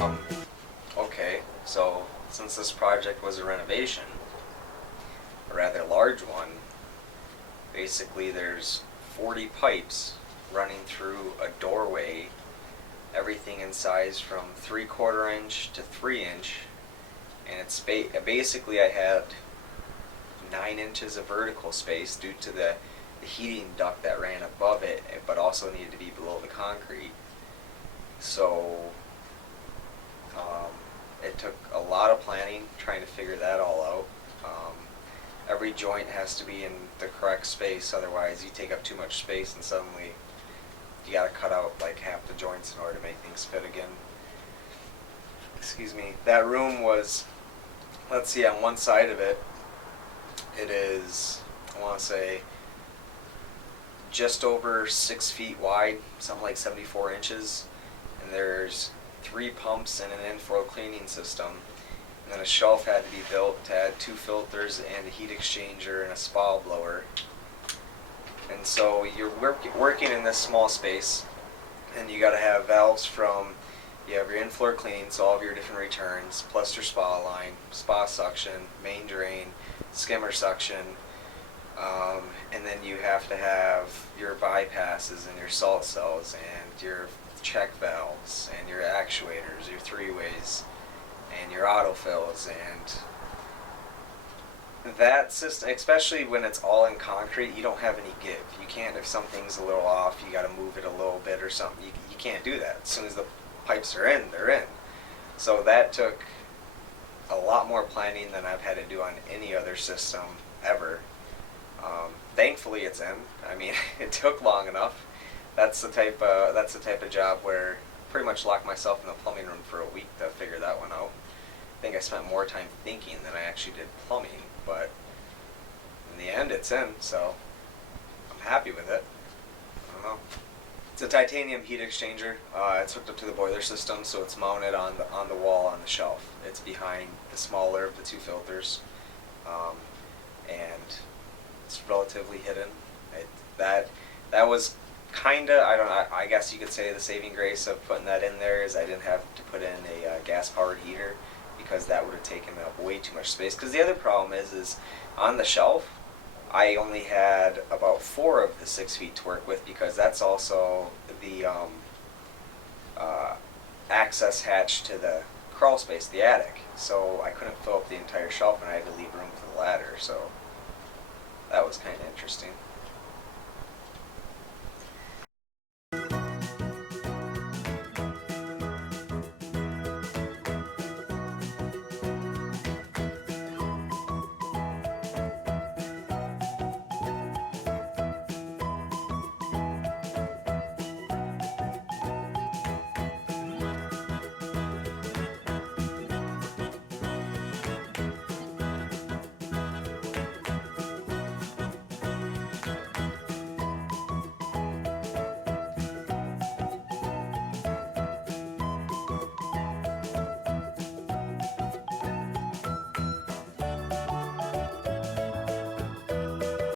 Okay, so since this project was a renovation, a rather large one, basically there's 40 pipes running through a doorway, everything in size from 3/4 inch to 3 inch, and it's basically I had 9 inches of vertical space due to the heating duct that ran above it, but also needed to be below the concrete. So it took a lot of planning trying to figure that all out. Every joint has to be in the correct space, otherwise you take up too much space and suddenly you gotta cut out like half the joints in order to make things fit again. Excuse me. That room was, let's see, on one side of it, it is, I want to say, just over 6 feet wide, something like 74 inches, and there's 3 pumps and an inflow cleaning system. And then a shelf had to be built to add 2 filters and a heat exchanger and a spa blower. And so you're working in this small space, and you got to have valves from, you have your in-floor cleaning, so all of your different returns, plus your spa line, spa suction, main drain, skimmer suction, and then you have to have your bypasses and your salt cells and your check valves and your actuators, your three-ways, and your autofills, and that system, especially when it's all in concrete, you don't have any give. You can't, if something's a little off, you got to move it a little bit or something. You can't do that. As soon as the pipes are in, they're in. So that took a lot more planning than I've had to do on any other system ever. Thankfully, it's in. I mean, it took long enough. That's the type of job where I pretty much locked myself in the plumbing room for a week to figure that one out. I think I spent more time thinking than I actually did plumbing, but in the end, it's in. So I'm happy with it. I don't know. It's a titanium heat exchanger. It's hooked up to the boiler system, so it's mounted on the wall on the shelf. It's behind the smaller of the 2 filters, and it's relatively hidden. That was kinda, I guess you could say the saving grace of putting that in there is I didn't have to put in a gas-powered heater, because that would have taken up way too much space. Because the other problem is on the shelf, I only had about 4 of the 6 feet to work with, because that's also the access hatch to the crawl space, the attic. So I couldn't fill up the entire shelf, and I had to leave room for the ladder. So that was kind of interesting.